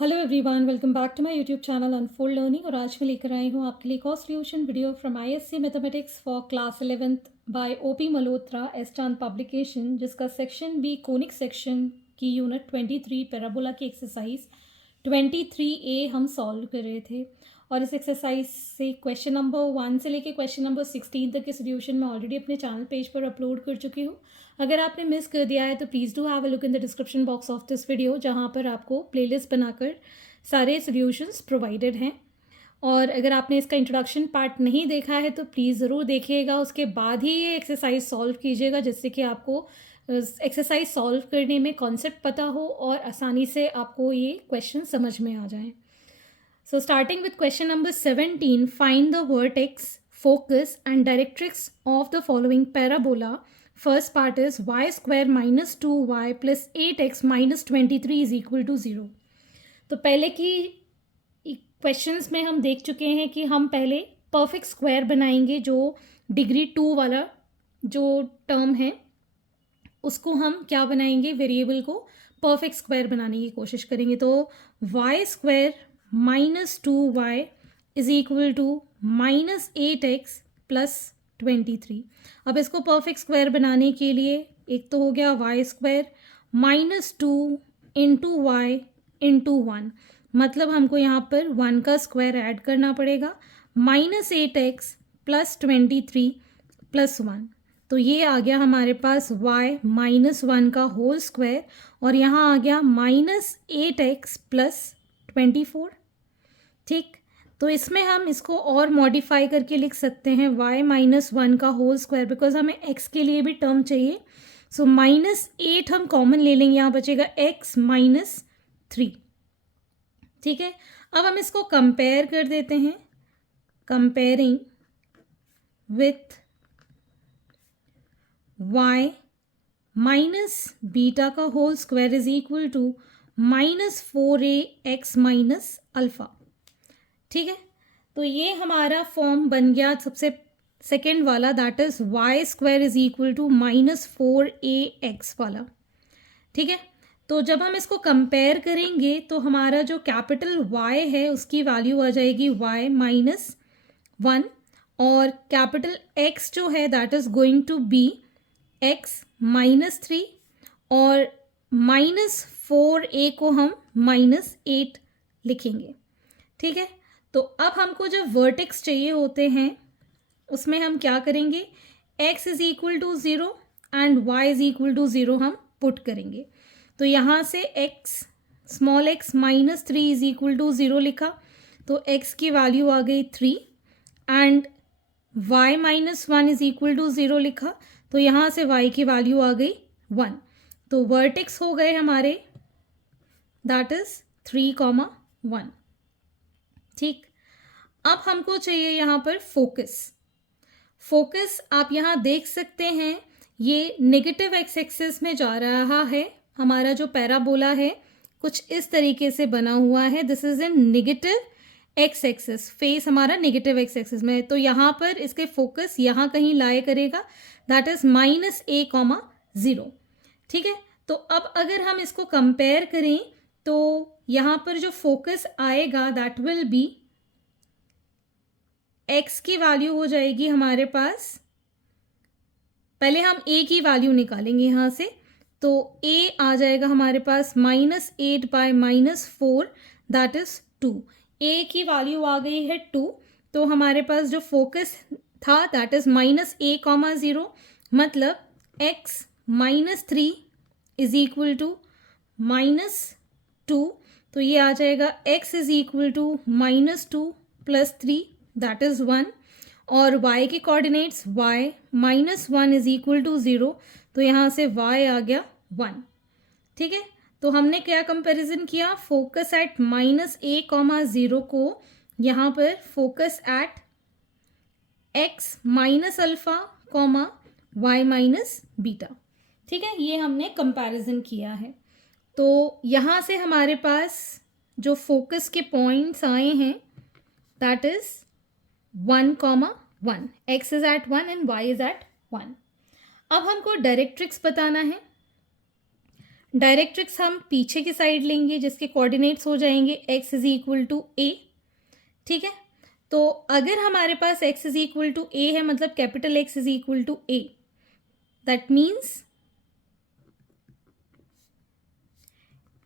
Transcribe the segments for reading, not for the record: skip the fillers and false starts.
Hello everyone, welcome back to my YouTube channel unfold learning. और आज मैं लेकर आई हूँ आपके लिए एक और solution video from ISC mathematics for class 11th by OP Malhotra S Chand publication, जिसका सेक्शन बी कोनिक सेक्शन की यूनिट 23 पैराबोला की एक्सरसाइज 23A हम सॉल्व कर रहे थे। और इस एक्सरसाइज से क्वेश्चन नंबर 1 से लेके क्वेश्चन नंबर 16 तक के सोल्यूशन मैं ऑलरेडी अपने चैनल पेज पर अपलोड कर चुकी हूँ। अगर आपने मिस कर दिया है तो please do have a look in the description box of this video, जहाँ पर आपको प्लेलिस्ट बनाकर सारे सोल्यूशंस प्रोवाइडेड हैं। और अगर आपने इसका इंट्रोडक्शन पार्ट नहीं देखा है तो प्लीज़ ज़रूर देखिएगा, उसके बाद ही ये एक्सरसाइज सॉल्व कीजिएगा, जिससे कि आपको एक्सरसाइज सॉल्व करने में कॉन्सेप्ट पता हो और आसानी से आपको ये क्वेश्चन समझ में आ जाए। So starting with question number 17, find the vertex, focus and directrix of the following parabola. First part is y square minus 2y plus 8x minus 23 is equal to 0. तो पहले की क्वेश्चंस में हम देख चुके हैं कि हम पहले परफेक्ट स्क्वायर बनाएंगे, जो डिग्री 2 वाला जो टर्म है उसको हम क्या बनाएंगे, वेरिएबल को परफेक्ट स्क्वायर बनाने की कोशिश करेंगे। तो y square minus 2y is equal to minus 8x plus 23। अब इसको परफेक्ट स्क्वायर बनाने के लिए एक तो हो गया y square minus 2 into y into 1, मतलब हमको यहाँ पर 1 का स्क्वायर ऐड करना पड़ेगा, माइनस 8x प्लस 23 प्लस 1। तो ये आ गया हमारे पास y माइनस 1 का होल स्क्वायर, और यहाँ आ गया माइनस 8x प्लस 24। ठीक, तो इसमें हम इसको और मॉडिफाई करके लिख सकते हैं y माइनस 1 का होल स्क्वायर, बिकॉज हमें x के लिए भी टर्म चाहिए। सो माइनस 8 हम कॉमन ले लेंगे, यहाँ बचेगा x माइनस 3। ठीक है, अब हम इसको कंपेयर कर देते हैं, comparing with y minus beta का whole square is equal to minus 4ax minus alpha. ठीक है, तो ये हमारा फॉर्म बन गया सबसे सेकेंड वाला, that is y square is equal to minus 4ax वाला। ठीक है, तो जब हम इसको कंपेयर करेंगे तो हमारा जो कैपिटल y है उसकी वैल्यू आ जाएगी y माइनस 1, और कैपिटल x जो है that is going to be x minus 3, और माइनस 4a को हम माइनस 8 लिखेंगे। ठीक है, तो अब हमको जब वर्टेक्स चाहिए होते हैं उसमें हम क्या करेंगे, x is equal to 0 and y is equal to 0 हम पुट करेंगे। तो यहाँ से x small x minus 3 is equal to 0 लिखा, तो x की वैल्यू आ गई 3, and y minus 1 is equal to 0 लिखा, तो यहाँ से y की वैल्यू आ गई 1। तो वर्टेक्स हो गए हमारे दैट इज 3, 1। ठीक, अब हमको चाहिए यहाँ पर फोकस। फोकस आप यहाँ देख सकते हैं, ये नेगेटिव एक्स एक्सिस में जा रहा है। हमारा जो पैराबोला है कुछ इस तरीके से बना हुआ है, this is in negative x axis, face हमारा नेगेटिव एक्स एक्सिस में है। तो यहाँ पर इसके फोकस यहाँ कहीं लाए करेगा, दैट इज माइनस a,0। ठीक है, तो अब अगर हम इसको कंपेयर करें तो यहाँ पर जो फोकस आएगा दैट विल बी x की वैल्यू हो जाएगी हमारे पास, पहले हम a की वैल्यू निकालेंगे यहाँ से, तो a आ जाएगा हमारे पास minus 8 by minus 4 that is 2। a की वैल्यू आ गई है 2, तो हमारे पास जो फोकस था दैट इज माइनस a,0, मतलब x minus 3 is equal to minus 2। तो ये आ जाएगा x is equal to minus 2 plus 3 that is 1, और y के coordinates y minus 1 is equal to 0, तो यहाँ से y आ गया 1। ठीक है, तो हमने क्या कंपैरिजन किया, फोकस एट माइनस a,0 को यहाँ पर focus at x minus alpha comma y minus beta. ठीक है, ये हमने कंपैरिजन किया है। तो यहाँ से हमारे पास जो फोकस के पॉइंट्स आए हैं that is 1, 1, x is at 1 and y is at 1। अब हमको डायरेक्ट्रिक्स बताना है। डायरेक्ट्रिक्स हम पीछे की साइड लेंगे जिसके कोऑर्डिनेट्स हो जाएंगे x is equal to a, ठीक है। तो अगर हमारे पास x is equal to a है मतलब capital X is equal to a, that means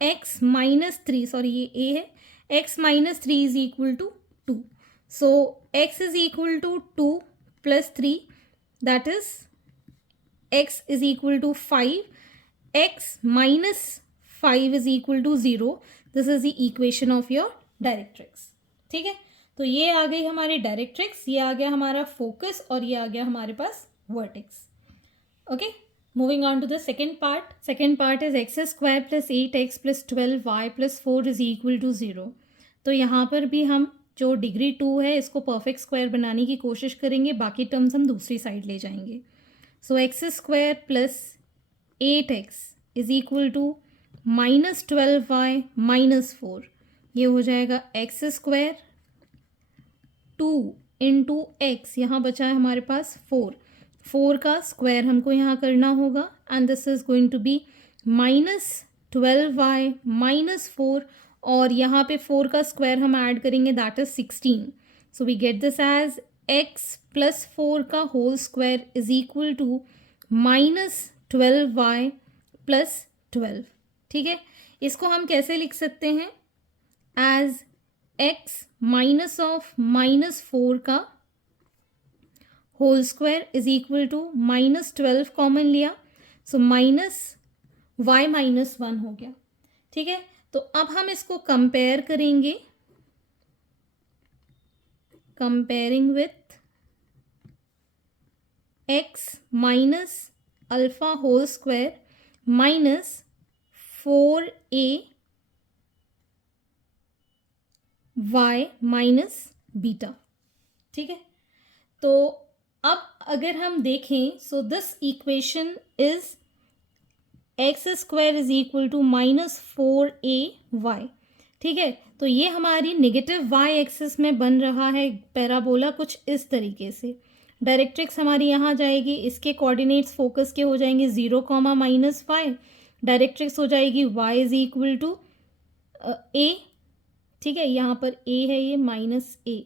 x minus 3, sorry ये a है, x minus 3 is equal to 2. So x is equal to 2 plus 3, that is x is equal to 5, x minus 5 is equal to 0. This is the equation of your directrix, ठीक है। तो ये आ गई हमारी directrix, ये आ गया हमारा फोकस और ये आ गया हमारे पास vertex, okay. Moving on to the second part. Second part is x square plus 8x plus 12y plus 4 is equal to 0. तो यहाँ पर भी हम जो डिग्री 2 है इसको परफेक्ट स्क्वायर बनाने की कोशिश करेंगे, बाकी टर्म्स हम दूसरी साइड ले जाएंगे. So x square plus 8x is equal to minus 12y minus 4. ये हो जाएगा एक्स स्क्वायर 2 इंटू एक्स, यहाँ बचा है हमारे पास 4 का स्क्वायर हमको यहाँ करना होगा and this is going to be minus 12y minus 4 और यहाँ पे 4 का स्क्वायर हम ऐड करेंगे that is 16. So we get this as x plus 4 का whole square is equal to minus 12y plus 12, ठीक है। इसको हम कैसे लिख सकते हैं as x minus of minus 4 का whole square is equal to minus 12 common लिया, सो माइनस y माइनस 1 हो गया, ठीक है। तो अब हम इसको कंपेयर करेंगे, comparing with x minus alpha whole square minus 4a y minus beta, ठीक है। तो अब अगर हम देखें so this equation is x square is equal to minus 4ay, ठीक है। तो ये हमारी नेगेटिव y एक्सिस में बन रहा है पैराबोला कुछ इस तरीके से. डायरेक्ट्रिक्स हमारी यहाँ जाएगी, इसके कोऑर्डिनेट्स फोकस के हो जाएंगे 0 कॉमा माइनस 5. डायरेक्ट्रिक्स हो जाएगी y is equal to a, ठीक है। यहाँ पर a है, ये माइनस a,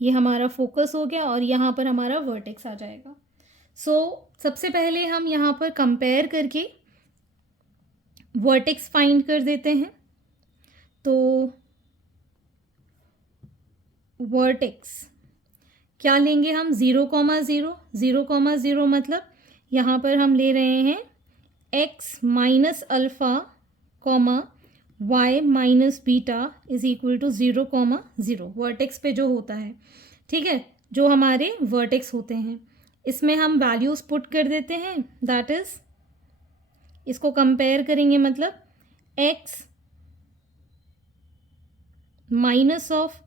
ये हमारा फोकस हो गया और यहाँ पर हमारा वर्टेक्स आ जाएगा. सबसे पहले हम यहाँ पर कंपेयर करके वर्टेक्स फाइंड कर देते हैं. तो वर्टेक्स क्या लेंगे हम, 0 कॉमा 0. 0 कॉमा 0 मतलब यहाँ पर हम ले रहे हैं x minus alpha comma y minus beta is equal to 0 comma 0. Vertex पे जो होता है, ठीक है, जो हमारे वर्टेक्स होते हैं इसमें हम वैल्यूज़ पुट कर देते हैं. दैट इज़ इसको कंपेयर करेंगे मतलब x minus of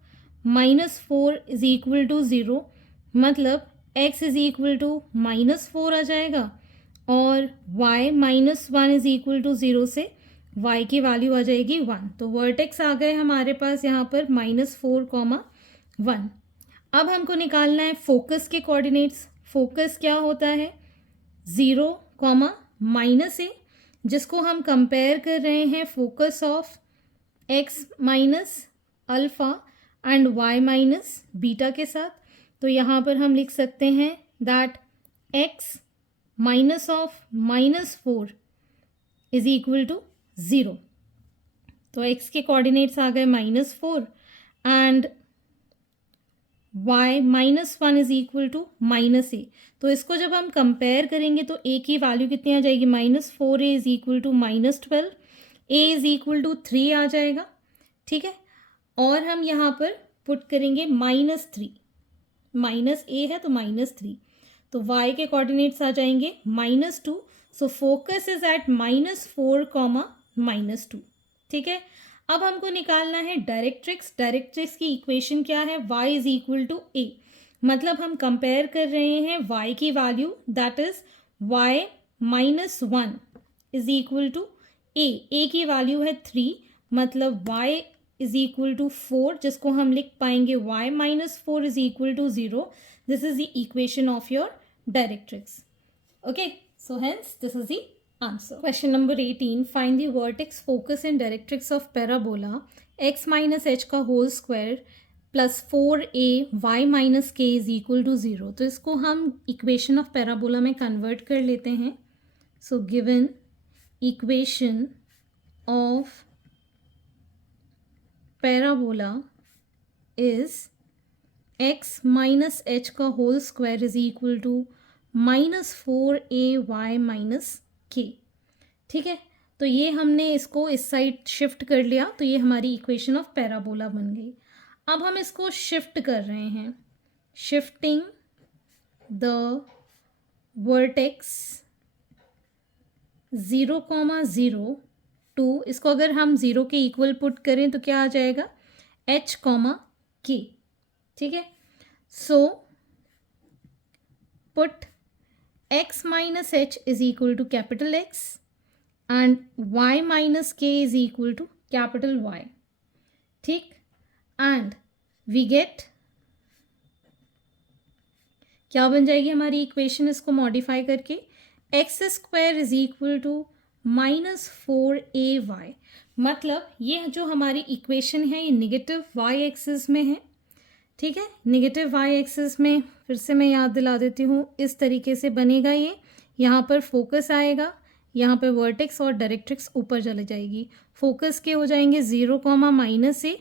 minus 4 is equal to 0, मतलब x is equal to minus 4 आ जाएगा और y minus 1 is equal to 0 से y की वैल्यू आ जाएगी 1. तो वर्टेक्स आ गए हमारे पास यहाँ पर माइनस 4 कॉमा 1. अब हमको निकालना है फोकस के कोऑर्डिनेट्स. फोकस क्या होता है, 0 कॉमा माइनस a, जिसको हम कंपेयर कर रहे हैं focus of x minus alpha and y minus beta के साथ. तो यहाँ पर हम लिख सकते हैं that x minus of minus 4 is equal to 0. तो x के कोऑर्डिनेट्स आ गए minus 4 and y minus 1 is equal to minus a. तो इसको जब हम कंपेयर करेंगे तो a की वैल्यू कितनी आ जाएगी, minus 4a is equal to minus 12, a is equal to 3 आ जाएगा, ठीक है. और हम यहाँ पर पुट करेंगे माइनस 3, माइनस a है तो माइनस 3. तो y के कोऑर्डिनेट्स आ जाएंगे minus 2. So focus is at minus 4 comma minus 2, ठीक है. अब हमको निकालना है डायरेक्ट्रिक्स. डायरेक्ट्रिक्स की इक्वेशन क्या है, y is equal to a, मतलब हम कंपेयर कर रहे हैं y की value that is y minus 1 is equal to a की वैल्यू है 3, मतलब y इज इक्वल टू 4, जिसको हम लिख पाएंगे y minus 4 is equal to 0. This is the equation of your directrix. Okay, so hence this is the Answer. Question number 18. Find the vertex, focus and directrix of parabola x minus h का whole square plus 4a y minus k is equal to 0. तो इसको हम equation of parabola में convert कर लेते हैं. So given equation of parabola is x minus h का whole square is equal to minus 4ay minus k. ठीक है, तो ये हमने इसको इस साइड शिफ्ट कर लिया, तो ये हमारी इक्वेशन ऑफ पैराबोला बन गई. अब हम इसको शिफ्ट कर रहे हैं. शिफ्टिंग द वर्टेक्स 0,0 टू, इसको अगर हम 0 के इक्वल पुट करें तो क्या आ जाएगा, h, k. ठीक है, so put x minus h is equal to capital X and y minus k is equal to capital Y. ठीक, and we get, क्या बन जाएगी हमारी इक्वेशन इसको मॉडिफाई करके, x square is equal to minus 4ay. मतलब ये जो हमारी इक्वेशन है ये निगेटिव वाई एक्सिस में है. ठीक है, निगेटिव वाई एक्सिस में फिर से मैं याद दिला देती हूँ, इस तरीके से बनेगा ये. यहाँ पर फोकस आएगा, यहाँ पर वर्टेक्स और डायरेक्ट्रिक्स ऊपर चले जाएगी. फोकस के हो जाएंगे 0,-a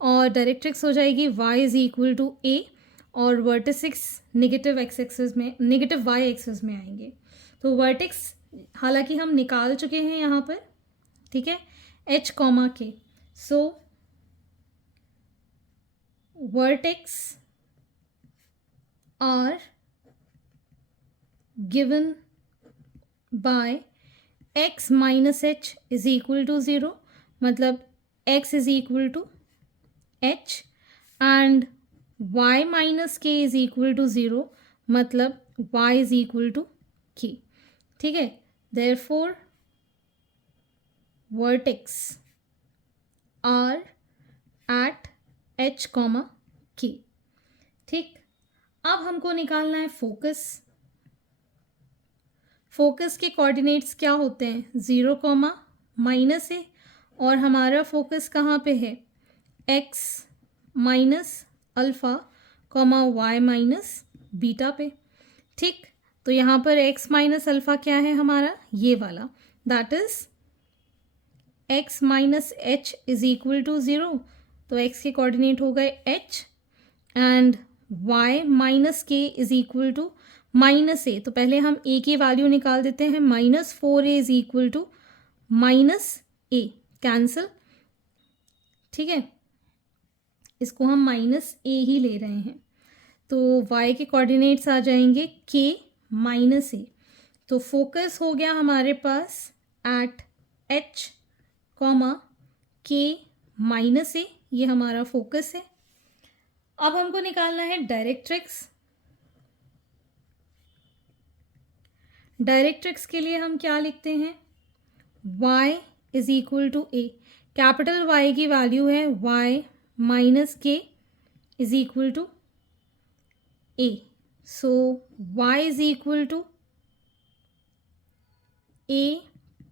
और डायरेक्ट्रिक्स हो जाएगी y is equal to a और वर्टिसिक्स निगेटिव एक्स एक्सिस में, निगेटिव वाई एक्सिस में आएंगे. तो वर्टेक्स हालांकि हम निकाल चुके हैं यहाँ पर. ठीक है, h, k. So vertex are given by x minus h is equal to 0, मतलब x is equal to h and y minus k is equal to 0, मतलब y is equal to k. ठीक है, therefore vertex are at h, k. ठीक, अब हमको निकालना है focus. Focus के कोऑर्डिनेट्स क्या होते हैं, 0, -a और हमारा फोकस कहाँ पे है, x minus alpha, y minus beta पे. ठीक, तो यहाँ पर x माइनस अल्फ़ा क्या है हमारा, ये वाला, that is x minus h is equal to 0. तो x के कोऑर्डिनेट हो गए h and y minus k is equal to -a. तो पहले हम a की वैल्यू निकाल देते हैं, -4a is equal to -a, cancel. ठीक है, इसको हम -a ही ले रहे हैं, तो y के कोऑर्डिनेट्स आ जाएंगे k -a. तो फोकस हो गया हमारे पास एट h, k -a, ये हमारा फोकस है. अब हमको निकालना है डायरेक्ट्रिक्स. डायरेक्ट्रिक्स के लिए हम क्या लिखते हैं, y is equal to a. Capital Y की वैल्यू है y minus k is equal to a. So y is equal to a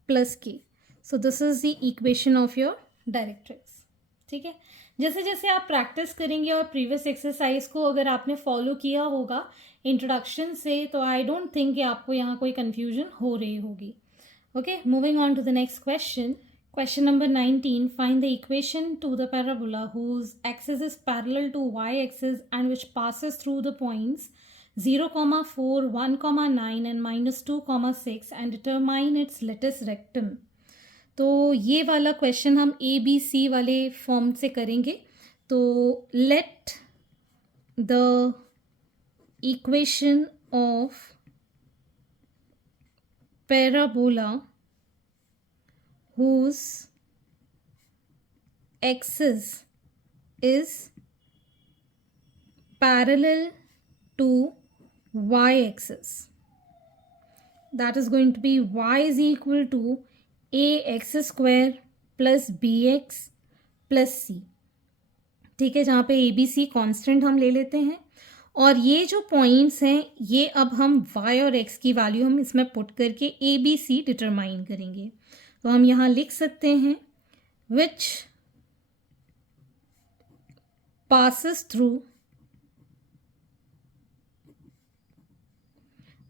plus k. So this is the equation of your directrix. ठीक है, जैसे जैसे आप practice करेंगे और previous exercise को अगर आपने फॉलो किया होगा इंट्रोडक्शन से, तो आई डोंट थिंक कि आपको यहाँ कोई कन्फ्यूजन हो रही होगी. Okay, moving on to the next question. Question number 19. Find the equation to the parabola whose axis is parallel to y axis and which passes through the points 0,4, 1,9 and -2,6 and determine its latus rectum. तो ये वाला question हम ABC वाले form से करेंगे. तो let the equation of parabola whose axis is parallel to y axis, that is going to be y is equal to ax square plus bx plus c. ठीक है, जहाँ पे ABC कांस्टेंट हम ले लेते हैं और ये जो पॉइंट्स हैं ये अब हम y और x की वैल्यू हम इसमें पुट करके ए बी सी डिटरमाइन करेंगे। तो हम यहाँ लिख सकते हैं विच passes through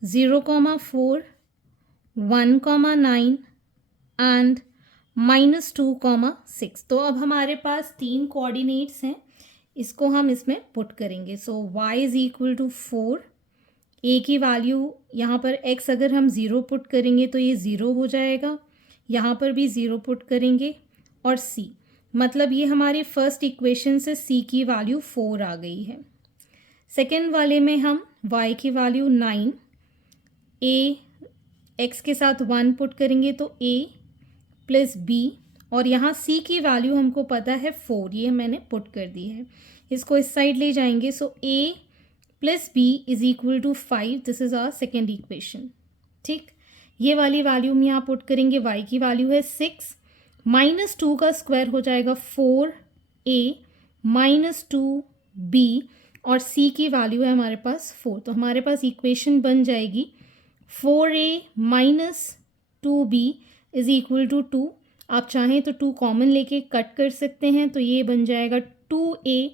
0,4, 1,9 एंड -2,6। तो अब हमारे पास 3 कोऑर्डिनेट्स हैं, इसको हम इसमें पुट करेंगे। So y is equal to 4, a की वैल्यू यहाँ पर x अगर हम 0 पुट करेंगे तो ये 0 हो जाएगा, यहाँ पर भी 0 पुट करेंगे, और c मतलब ये हमारी फर्स्ट इक्वेशन से c की वैल्यू 4 आ गई है। सेकेंड वाले में हम y की वैल्यू 9, a x के साथ 1 पुट करेंगे तो a प्लस b, और यहाँ c की वैल्यू हमको पता है 4, ये मैंने पुट कर दी है। इसको इस साइड ले जाएंगे, so a plus b is equal to 5, this is our second equation. ठीक, ये वाली वैल्यू हम यहाँ पुट करेंगे, y की वैल्यू है 6, -2 का स्क्वायर हो जाएगा 4a -2b, और c की वैल्यू है हमारे पास 4। तो हमारे पास इक्वेशन बन जाएगी 4a -2b is equal to 2। आप चाहें तो 2 कॉमन लेके कट कर सकते हैं, तो ये बन जाएगा 2a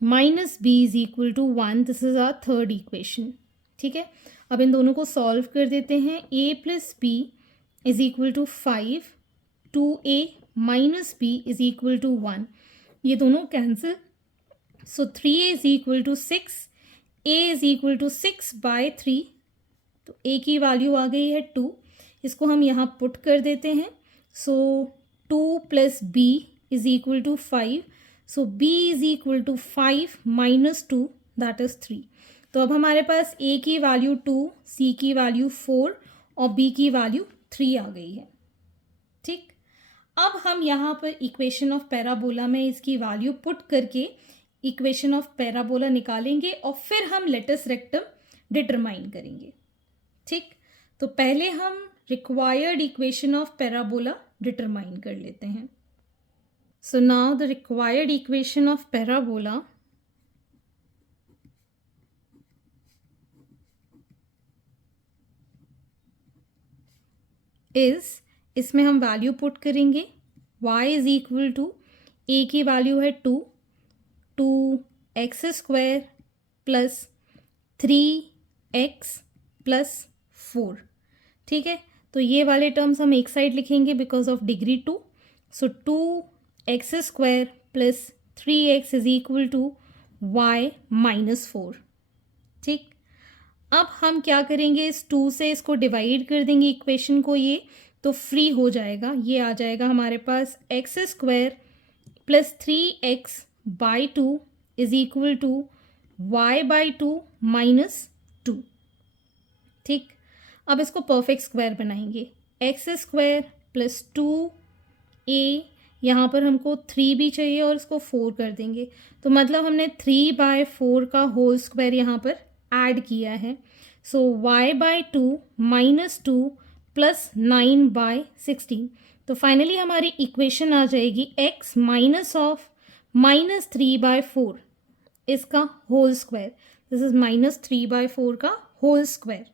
-b is equal to 1, this is our third equation. ठीक है, अब इन दोनों को सॉल्व कर देते हैं। a plus b is equal to 5, 2a minus b is equal to 1, ये दोनों cancel, so 3a is equal to 6, a is equal to 6/3, तो a की वैल्यू आ गई है 2, इसको हम यहाँ पुट कर देते हैं। So 2 plus b is equal to 5, so b is equal to 5 -2, that is 3। तो अब हमारे पास a की वैल्यू 2, c की वैल्यू 4 और b की वैल्यू 3 आ गई है। ठीक, अब हम यहाँ पर इक्वेशन ऑफ पैराबोला में इसकी वैल्यू पुट करके इक्वेशन ऑफ पैराबोला निकालेंगे और फिर हम लेटस रेक्टम डिटरमाइन करेंगे। ठीक, तो पहले हम required equation of parabola determine कर लेते हैं। So now the required equation of parabola is, इसमें हम वैल्यू पुट करेंगे, y is equal to a की वैल्यू है 2, 2x square plus 3x plus 4। ठीक है, तो ये वाले टर्म्स हम एक साइड लिखेंगे because of degree 2, so 2x square plus 3x is equal to y -4। ठीक, अब हम क्या करेंगे, इस 2 से इसको डिवाइड कर देंगे इक्वेशन को, ये तो फ्री हो जाएगा, ये आ जाएगा हमारे पास x square plus 3x/2 is equal to y/2 -2। ठीक, अब इसको परफेक्ट स्क्वायर बनाएंगे, x स्क्वायर प्लस 2a, यहाँ पर हमको 3 भी चाहिए और इसको 4 कर देंगे, तो मतलब हमने 3/4 का होल स्क्वायर यहाँ पर ऐड किया है। सो y/2 -2 प्लस 9/16, तो फाइनली हमारी इक्वेशन आ जाएगी x माइनस ऑफ -3/4 इसका होल स्क्वायर, दिस इज -3/4 का होल स्क्वायर।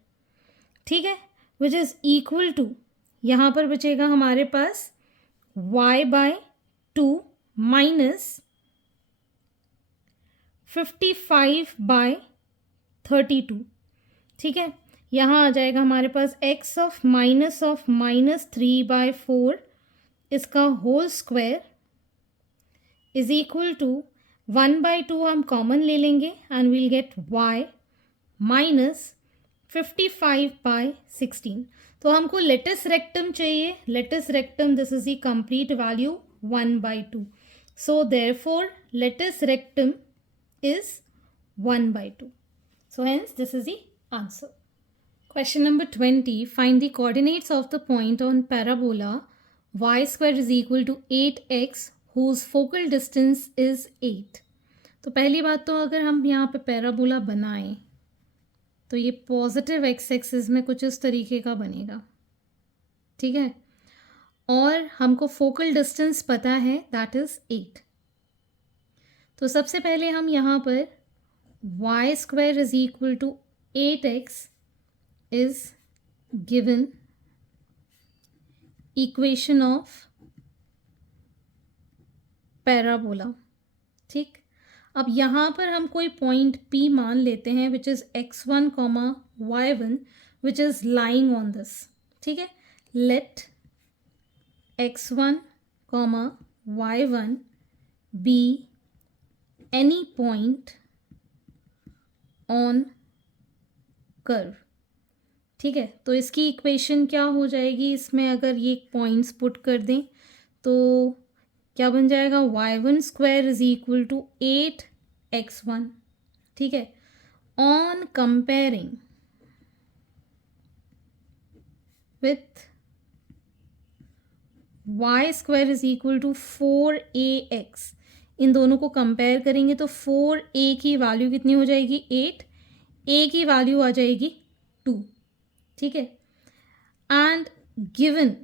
ठीक है, विच इज इक्वल टू, यहाँ पर बचेगा हमारे पास y/2 माइनस 55/32। ठीक है, यहाँ आ जाएगा हमारे पास x ऑफ -3/4 इसका whole square is equal to 1/2 हम कॉमन ले लेंगे and we'll get y minus 55/16। तो हमको लेटस रेक्टम चाहिए, latus rectum, this is the complete value 1/2, so therefore latus rectum is 1/2. So hence this is the answer. Question number 20. Find the coordinates of the point on parabola y square is equal to 8x whose focal distance is 8. तो पहली बात तो अगर हम यहाँ पे parabola बनाएं तो ये पॉजिटिव एक्स एक्सिस में कुछ इस तरीके का बनेगा। ठीक है, और हमको फोकल डिस्टेंस पता है, दैट इज़ 8। तो सबसे पहले हम यहाँ पर y square is equal to 8x is given equation of parabola. ठीक, अब यहाँ पर हम कोई पॉइंट P मान लेते हैं which is x1, y1 which is lying on this. ठीक है, let x1, y1 be any point on curve. ठीक है, तो इसकी इक्वेशन क्या हो जाएगी, इसमें अगर ये पॉइंट्स पुट कर दें तो क्या बन जाएगा, y1 square is equal to 8x1. ठीक है, on comparing with y square is equal to 4ax. इन दोनों को कंपेयर करेंगे तो 4a की वैल्यू कितनी हो जाएगी, 8, a की वैल्यू आ जाएगी 2. ठीक है, and given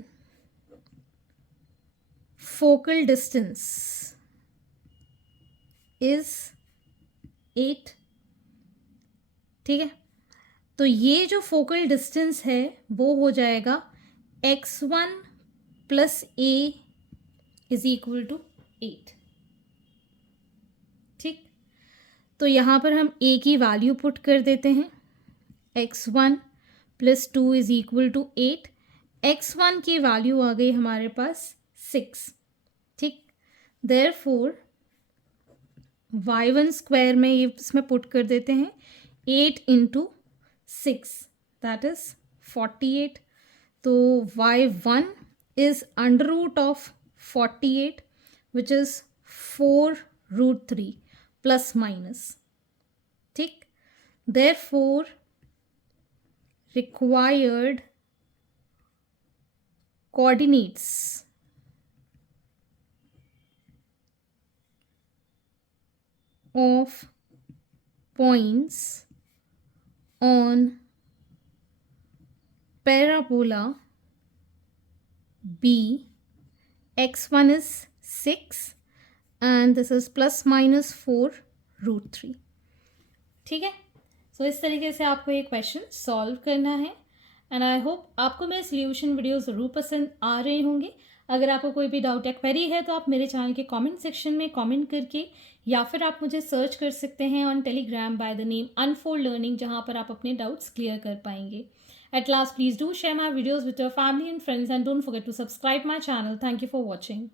focal distance is 8. ठीक है, तो ये जो फोकल डिस्टेंस है वो हो जाएगा x1 plus a is equal to 8. ठीक, तो यहाँ पर हम a की वैल्यू पुट कर देते हैं. x1 plus 2 is equal to 8. x1 की वैल्यू आ गई हमारे पास 6. ठीक, देयरफॉर y1 स्क्वायर में ये इसमें पुट कर देते हैं 8 इंटू 6 दैट इज 48. तो y1 is under root of 48 which is 4√3 plus minus. ठीक, therefore required coordinates of points on parabola B, x1 is 6 and this is plus minus 4√3. ठीक है, सो इस तरीके से आपको ये क्वेश्चन सॉल्व करना है एंड आई होप आपको मेरे सोल्यूशन वीडियो ज़रूर पसंद आ रहे होंगे. अगर आपको कोई भी डाउट या क्वेरी है तो आप मेरे चैनल के कमेंट सेक्शन में कमेंट करके या फिर आप मुझे सर्च कर सकते हैं on Telegram by the name unfold learning, जहाँ पर आप अपने डाउट्स क्लियर कर पाएंगे. At last please do share my videos with your family and friends and don't forget to subscribe my channel. Thank you for watching.